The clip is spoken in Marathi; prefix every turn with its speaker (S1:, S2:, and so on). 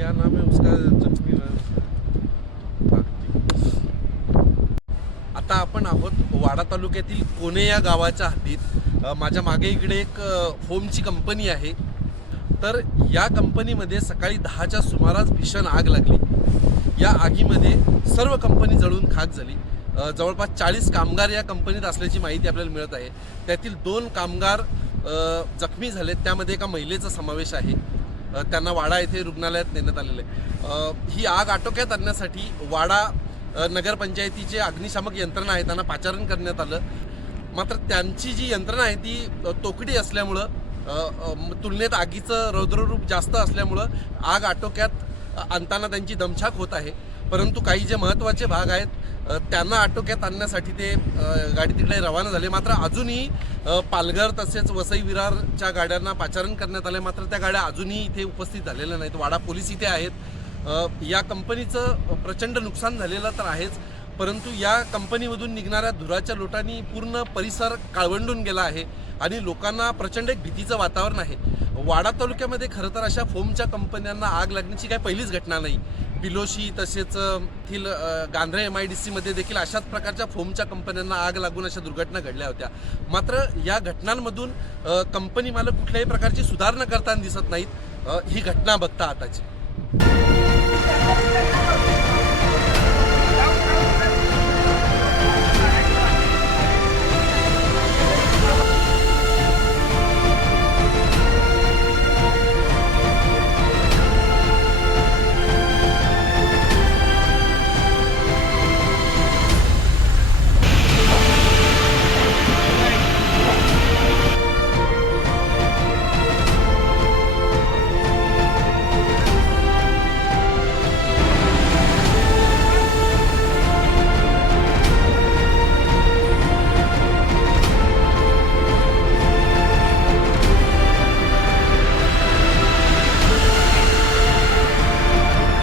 S1: क्या नाम है उसका? जख्मी आता आपण आहोत वाडा तालुक्यातील कोणे या गावाच्या हद्दीत. माझ्या मागे इकडे एक होमची कंपनी आहे. तर या कंपनीमध्ये सकाळी दहाच्या सुमारास भीषण आग लागली. या आगीमध्ये सर्व कंपनी जळून खाक झाली. जवळपास चाळीस कामगार या कंपनीत असल्याची माहिती आपल्याला मिळत आहे. त्यातील दोन कामगार जखमी झालेत. त्यामध्ये एका महिलेचा समावेश आहे. त्यांना वाडा येथे रुग्णालयात नेण्यात आलेलं आहे. ही आग आटोक्यात आणण्यासाठी वाडा नगरपंचायतीचे अग्निशामक यंत्रणा आहे त्यांना पाचारण करण्यात आलं. मात्र त्यांची जी यंत्रणा आहे ती तोकडी असल्यामुळं तुलनेत आगीचं रौद्ररूप जास्त असल्यामुळं आग आटोक्यात आणताना त्यांची दमछाक होत आहे. परंतु काही जे महत्त्वाचे भाग आहेत त्यांना आटोक्यात आणण्यासाठी ते गाडी तिकडे रवाना झाले. मात्र अजूनही पालघर तसेच वसई विरारच्या गाड्यांना पाचारण करण्यात आले मात्र त्या गाड्या अजूनही इथे उपस्थित झालेल्या नाहीत. वाडा पोलीस इथे आहेत. या कंपनीचं प्रचंड नुकसान झालेलं तर आहेच. परंतु या कंपनीमधून निघणाऱ्या धुराच्या लोटांनी पूर्ण परिसर काळवंडून गेला आहे आणि लोकांना प्रचंड एक भीतीचं वातावरण आहे. वाडा तालुक्यामध्ये खरं तर अशा फोमच्या कंपन्यांना आग लागण्याची काही पहिलीच घटना नाही. बिलोशी तसेच अ, येथील एम आय डी सीमध्ये देखील अशाच प्रकारच्या फोमच्या कंपन्यांना आग लागून अशा दुर्घटना घडल्या होत्या. मात्र या घटनांमधून कंपनी मालक कुठल्याही प्रकारची सुधारणा करताना दिसत नाहीत. ही घटना बघता आताची.